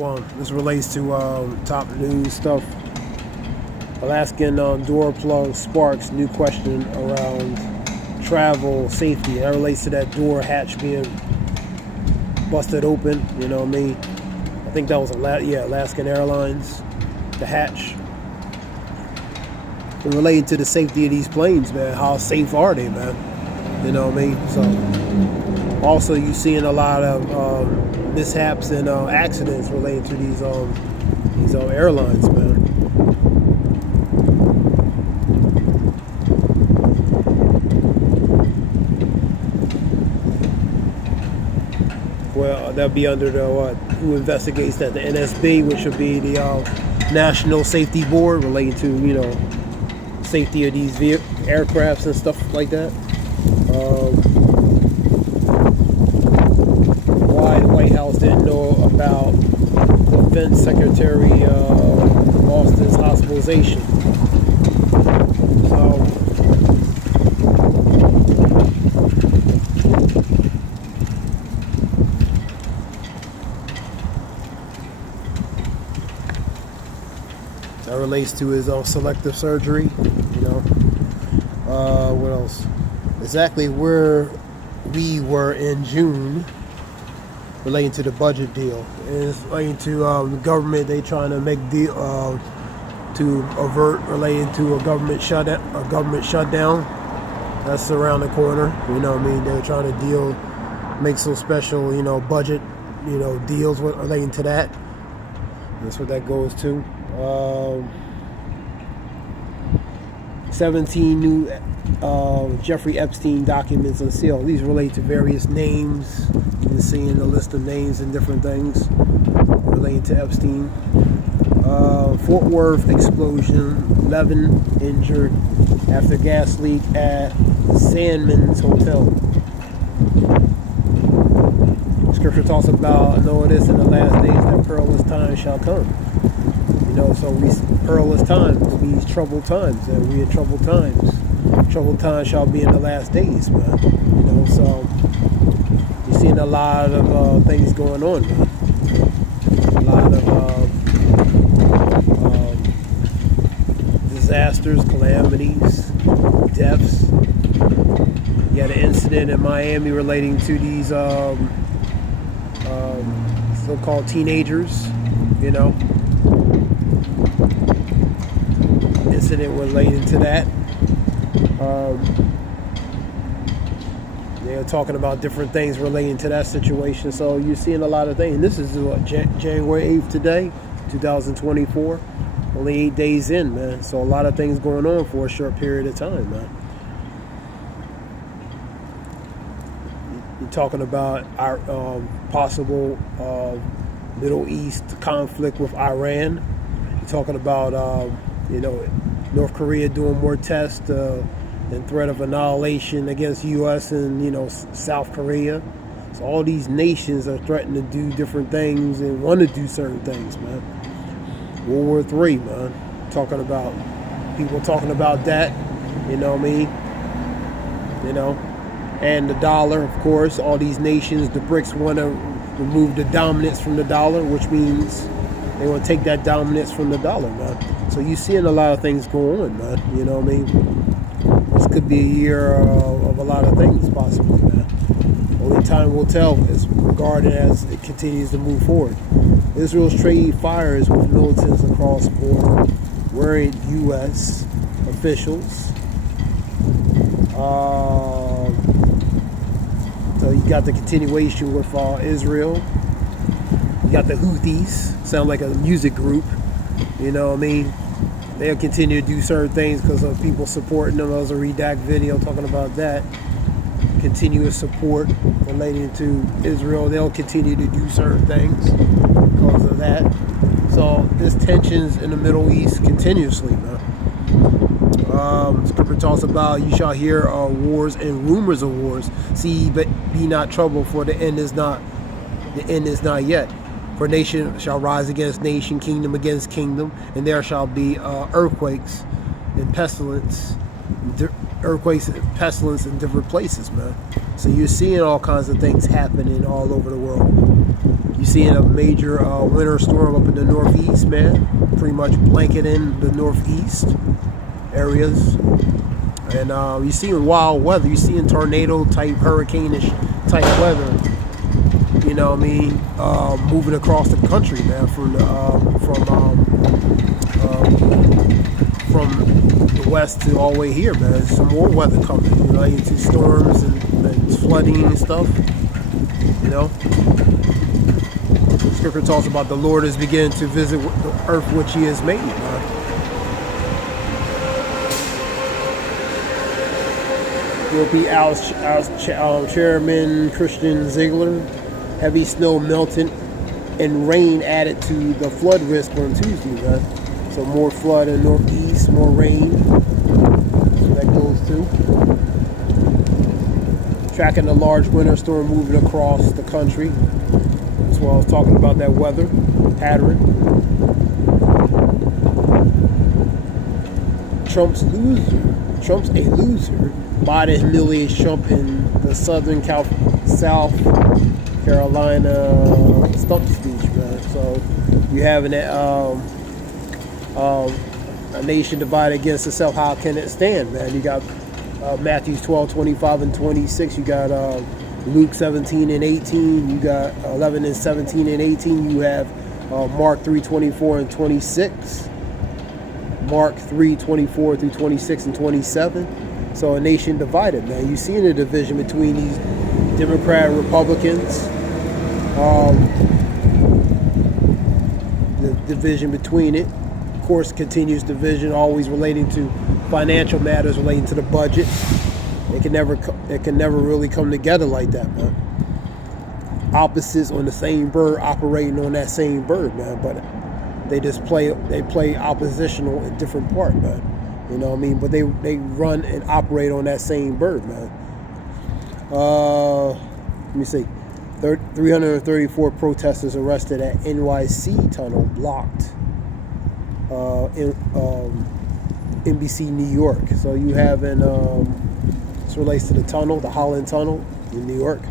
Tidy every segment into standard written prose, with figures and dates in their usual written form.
This relates to top news stuff. Alaskan door plug sparks new question around travel safety. That relates to that door hatch being busted open. You know what I mean? I think that was Alaskan Airlines, the hatch. And related to the safety of these planes, man. How safe are they, man? You know what I mean? So also you seeing a lot of mishaps and accidents related to these airlines, man. Well, that'll be under the who investigates that, the NSB, which would be the National Safety Board, relating to safety of these aircrafts and stuff like that. Why the White House didn't know about Defense Secretary Austin's hospitalization. So that relates to his selective surgery. What else? Exactly where we were in June, relating to the budget deal. It's relating to the government. They trying to make deal to avert, relating to a government shutdown. That's around the corner. You know what I mean? They're trying to make some special budget deals with relating to that. That's what that goes to. 17 new Jeffrey Epstein documents unsealed. These relate to various names. You can see in the list of names and different things relating to Epstein. Fort Worth explosion, 11 injured after gas leak at Sandman's Hotel. Scripture talks about, know this in the last days that perilous times shall come. So perilous times means troubled times, and we in troubled times. Troubled times shall be in the last days, man. So you're seeing a lot of things going on, man. A lot of disasters, calamities, deaths. You had an incident in Miami relating to these so-called teenagers, incident related to that. They're talking about different things relating to that situation. So you're seeing a lot of things. And this is January 8th today, 2024. Only 8 days in, man. So a lot of things going on for a short period of time, man. You're talking about our possible Middle East conflict with Iran. You're talking about North Korea doing more tests and threat of annihilation against U.S. and South Korea. So all these nations are threatening to do different things and want to do certain things, man. World War III, man. People talking about that. You know what I mean? And the dollar, of course. All these nations, the BRICS, want to remove the dominance from the dollar, which means they want to take that dominance from the dollar, man. So you're seeing a lot of things go on, man. You know what I mean? This could be a year of a lot of things, possibly, man. Only time will tell, as regarded as it continues to move forward. Israel's trade fires with militants across border, worried U.S. officials. So you got the continuation with Israel. You got the Houthis, sound like a music group. You know what I mean? They'll continue to do certain things because of people supporting them. There was a Redact video talking about that. Continuous support relating to Israel. They'll continue to do certain things because of that. So there's tensions in the Middle East continuously, man. Scripture talks about, you shall hear wars and rumors of wars. See, but be not troubled, for the end is not yet. For nation shall rise against nation, kingdom against kingdom, and there shall be earthquakes and pestilence in different places, man. So you're seeing all kinds of things happening all over the world. You see a major winter storm up in the northeast, man. Pretty much blanketing the northeast areas. And you're seeing wild weather. You're seeing tornado type, hurricane-ish type weather. You know what I mean? Moving across the country, man, from the west to all the way here, man. There's some more weather coming. You know, into storms and flooding and stuff. You know, Scripture talks about the Lord is beginning to visit the earth which He has made. Man. Will be our chairman Christian Ziegler. Heavy snow melting and rain added to the flood risk on Tuesday, man. So more flood in the northeast, more rain. So that goes too. Tracking the large winter storm moving across the country. That's why I was talking about that weather pattern. Trump's a loser. Biden humiliates Trump in the South Carolina stump speech, man. So you having that a nation divided against itself. How can it stand, man? You got Matthew 12:25 and 26. You got Luke 17 and 18. You got 11 and 17 and 18. You have Mark 3:24 and 26. Mark 3:24 through 26 and 27. So a nation divided, man. You see the division between these Democrat Republicans. The division between it, of course, continues division, always relating to financial matters, relating to the budget. It can never really come together like that, man. Opposites on the same bird operating on that same bird, man. But they play oppositional in different part, man. You know what I mean? But they run and operate on that same bird, man. Let me see. 334 protesters arrested at NYC tunnel blocked in NBC New York. So you have this relates to the tunnel, the Holland Tunnel in New York.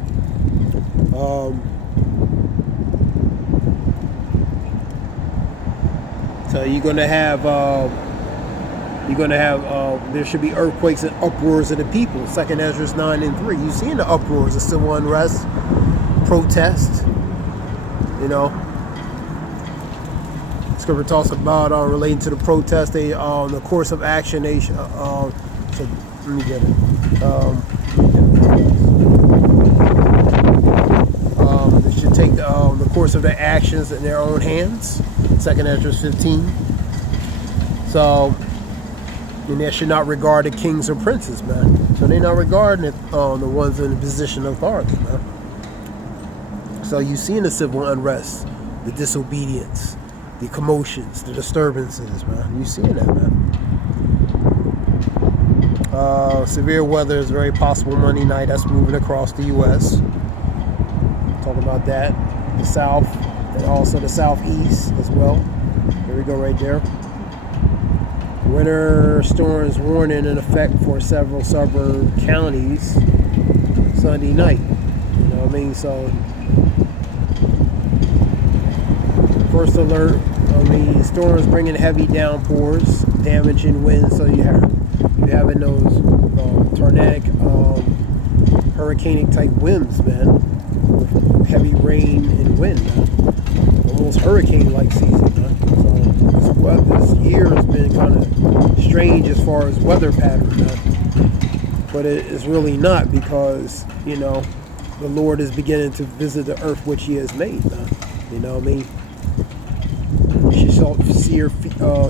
So you're gonna have there should be earthquakes and uproars of the people. 2nd Ezra 9 and 3. You seen the uproars of civil unrest, protest. You know, Scripture talks about relating to the protest. They the course of action. They so let me get it. They should take the course of their actions in their own hands. 2nd Ezra 15. So. And they should not regard the kings or princes, man. So they're not regarding it, the ones in the position of authority, man. So you see in the civil unrest, the disobedience, the commotions, the disturbances, man. You see that, man. Severe weather is very possible Monday night. That's moving across the U.S. Talking about that, the South, and also the Southeast as well. There we go, right there. Winter storms warning in effect for several suburb counties Sunday night. You know what I mean? So, first alert, storms bringing heavy downpours, damaging winds. So you're having those tornadic, hurricane type winds, man. With heavy rain and wind, man. Almost hurricane-like season, man. So this year has been kind of strange as far as weather pattern, man. But it is really not, because, you know, the Lord is beginning to visit the earth which He has made, man. You know what I mean? You should see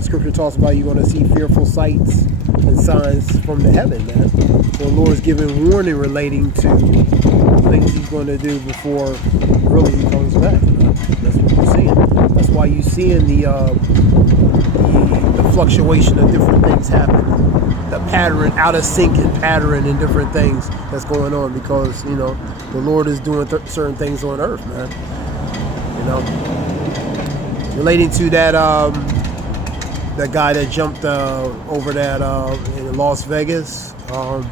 Scripture talks about you're going to see fearful sights and signs from the heaven, man. So the Lord is giving warning relating to things He's going to do before really He comes back. Man. That's what you're seeing. That's why you're seeing the fluctuation of different things happening. The pattern, out of sync and pattern and different things that's going on, because, you know, the Lord is doing certain things on earth, man. You know, relating to that that guy that jumped over that in Las Vegas, the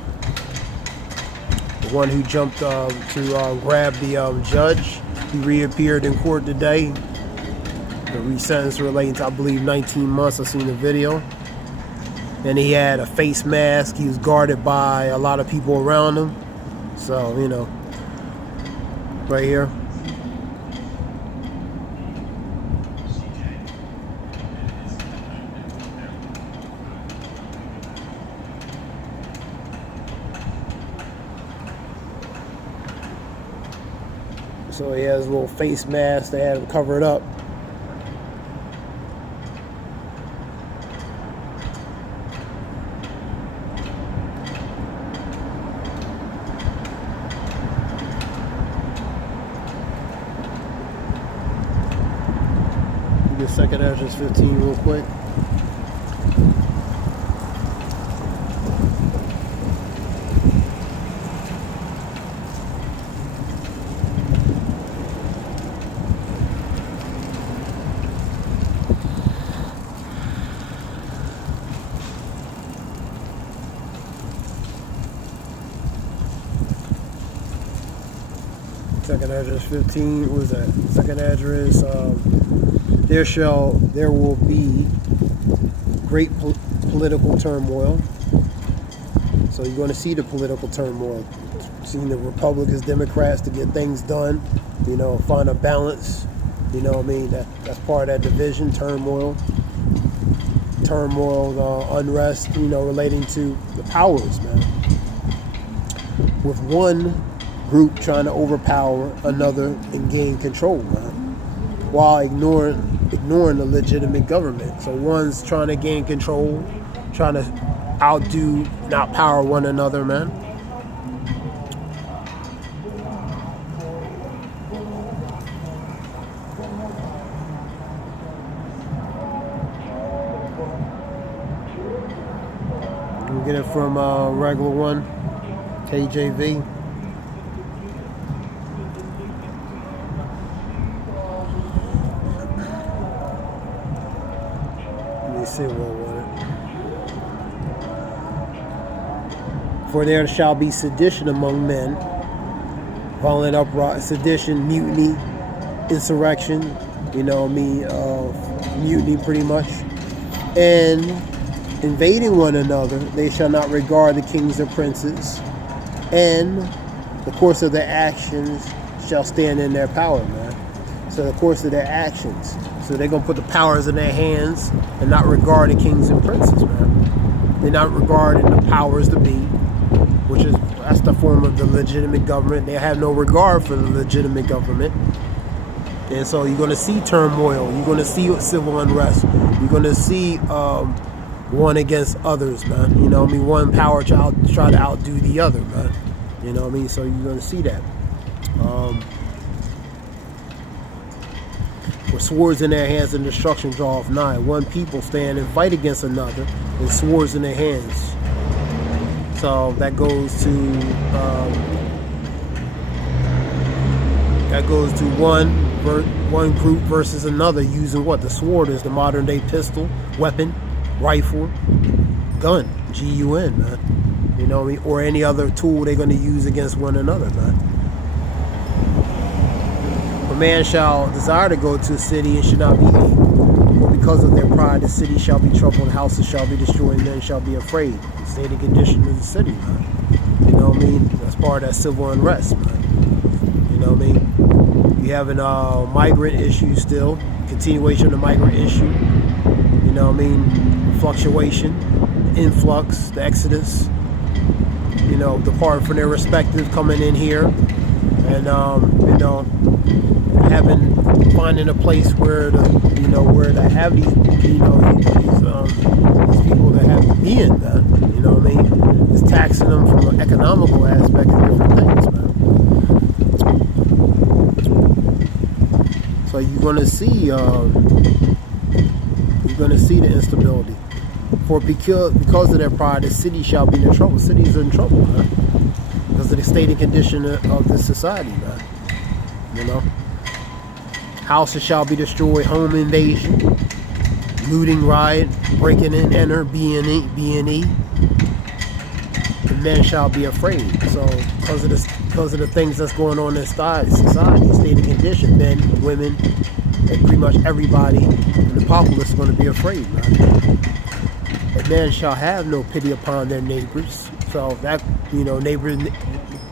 one who jumped to grab the judge He reappeared in court today. The re-sentence relating to, I believe, 19 months. I've seen the video. And he had a face mask. He was guarded by a lot of people around him. So, you know, right here. So he has a little face mask. They had him covered up. Get second address 15 real quick. Second address 15. What was that? Second address. There will be great political turmoil. So you're going to see the political turmoil. Seeing the Republicans, Democrats to get things done. You know, find a balance. You know what I mean? That's part of that division, turmoil, unrest. You know, relating to the powers, man. With one group trying to overpower another and gain control, man, while ignoring the legitimate government. So one's trying to gain control, trying to outdo, not power one another, man. We get it from regular one, KJV. See what I wanted. For there shall be sedition among men, violent uproar, sedition, mutiny, insurrection, you know what I mean, mutiny pretty much, and invading one another. They shall not regard the kings or princes, and the course of their actions shall stand in their power, man. So the course of their actions. So they're going to put the powers in their hands and not regard the kings and princes, man. They're not regarding the powers to be, that's the form of the legitimate government. They have no regard for the legitimate government. And so you're going to see turmoil. You're going to see civil unrest. You're going to see one against others, man. You know what I mean? One power try to outdo the other, man. You know what I mean? So you're going to see that. With swords in their hands and destruction draweth nigh. One people stand and fight against another with swords in their hands. So that goes to one group versus another using what? The sword is the modern day pistol, weapon, rifle, gun, G-U-N, man. You know what I mean? Or any other tool they're going to use against one another, man. A man shall desire to go to a city and should not be able. For because of their pride, the city shall be troubled, houses shall be destroyed, and men shall be afraid. The state and condition of the city, man. You know what I mean? That's part of that civil unrest, man. You know what I mean? You having migrant issue still, continuation of the migrant issue. You know what I mean? Fluctuation, influx, the exodus. You know, departing from their respective, coming in here, and you know, finding a place where to have these people that have to be in that. You know what I mean? It's taxing them from an economical aspect and different things, man. So you're gonna see the instability. For because of their pride, the city shall be in trouble. Cities are in trouble, man. Because of the state and condition of this society, man. You know? Houses shall be destroyed, home invasion, looting, riot, breaking in, enter, B&E. And men shall be afraid. So because of this because of the things that's going on in society, state of condition, men, women, and pretty much everybody in the populace is going to be afraid, man. And man shall have no pity upon their neighbors. So that,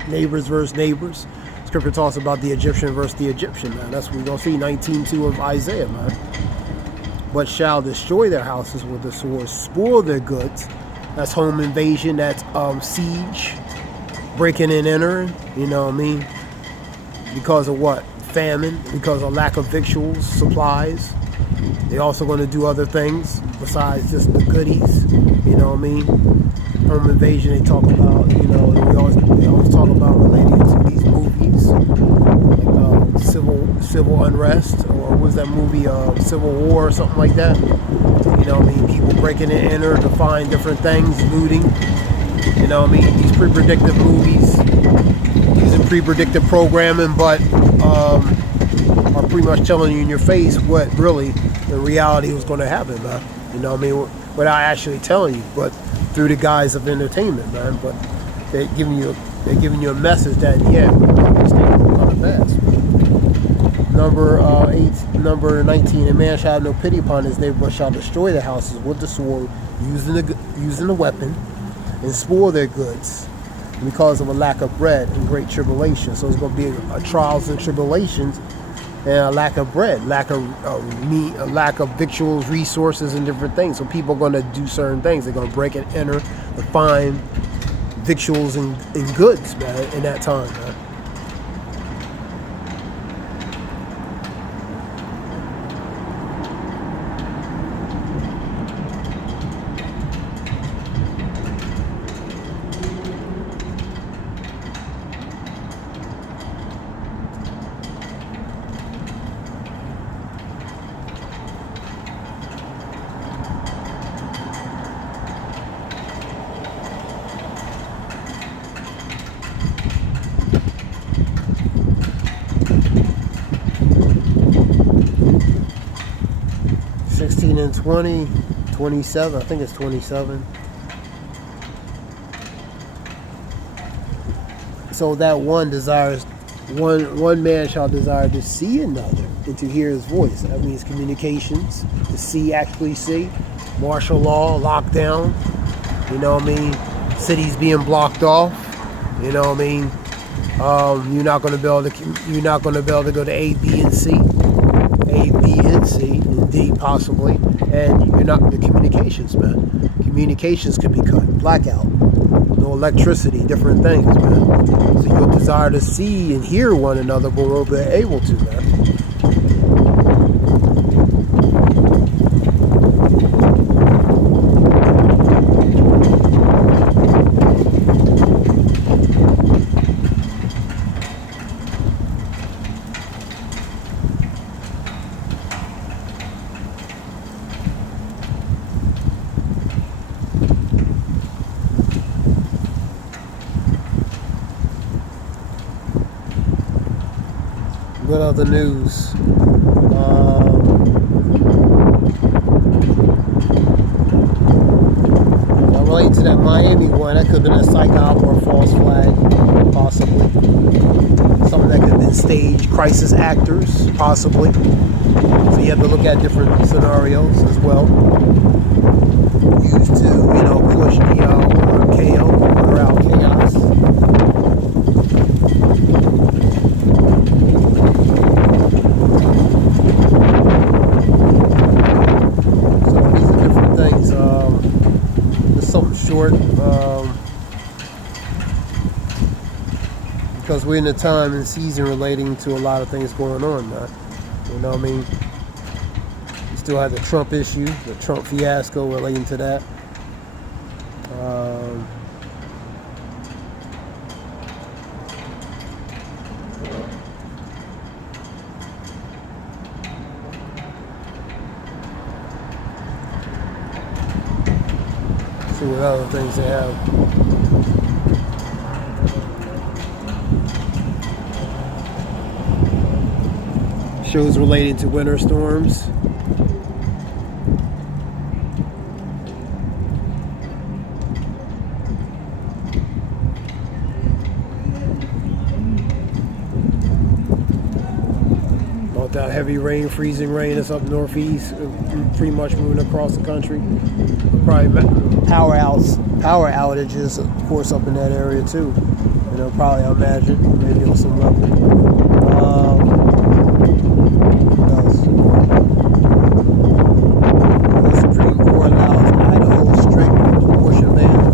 neighbors versus neighbors. Scripture talks about the Egyptian versus the Egyptian, man. That's what we're going to see, 19:2 of Isaiah, man. But shall destroy their houses with the sword, spoil their goods. That's home invasion, that's siege, breaking and entering, because of what? Famine, because of lack of victuals, supplies. They're also going to do other things besides just the goodies, Home invasion, they talk about, they always talk about relating to these movies, like civil unrest, or was that movie Civil War or something like that? People breaking and enter to find different things, looting. These pre-predictive movies using pre-predictive programming, but are pretty much telling you in your face what really the reality was going to happen, man. Without actually telling you, but through the guise of entertainment, man. But they're giving you a message that these things will come to pass. Number 19, a man shall have no pity upon his neighbor, but shall destroy their houses with the sword, using the weapon, and spoil their goods because of a lack of bread and great tribulation. So it's going to be a trials and tribulations, and a lack of bread, lack of meat, a lack of victuals, resources, and different things. So people are going to do certain things. They're going to break and enter to find victuals and goods, man, in that time, man. And 20, 27, I think it's 27. So that one man shall desire to see another and to hear his voice. That means communications, to actually see. Martial law, lockdown, cities being blocked off, you're not going to be able to go to A, B, and C. A, B, and C, and D possibly, and you're not the communications, man. Communications can be cut, blackout, no electricity, different things, man. So you'll desire to see and hear one another, but we'll be able to, man. What other news? Related to that Miami one, that could have been a psych op or a false flag, possibly. Something that could have been staged, crisis actors, possibly. So you have to look at different scenarios as well. Used to, push the chaos. Because we're in a time and season relating to a lot of things going on now. You still have the Trump issue, the Trump fiasco relating to that. See what other things they have. Shows relating to winter storms. heavy rain, freezing rain that's up northeast, pretty much moving across the country. Probably power outages, of course, up in that area too. You know, probably I imagine, maybe on some level. What else? The Supreme Court allows Idaho strict abortion ban.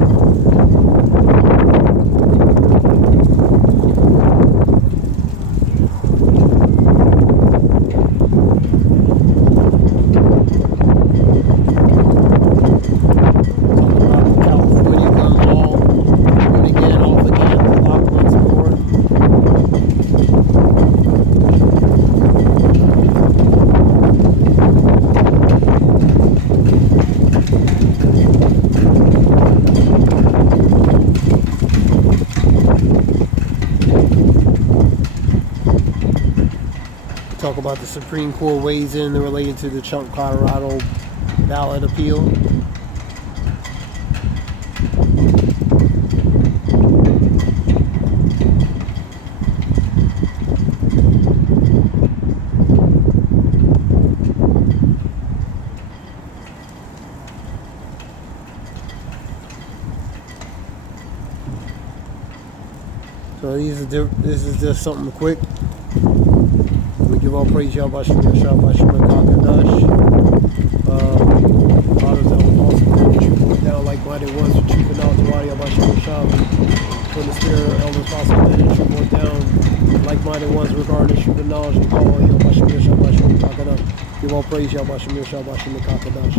Talk about the Supreme Court weighs in related to the Trump Colorado ballot appeal. So this is just something quick. We give all praise Yahweh Shem Yahweh Shem Kakadash. Fathers that were also the truth put down like-minded ones for truth and knowledge of Yahweh Shem Yahweh. When the spirit elders possible and truth put down like-minded ones regarding the truth and knowledge of Yahweh Shem Yahweh Shem Kakadash. Give all praise Yahweh Shem Yahweh Shem Kakadash.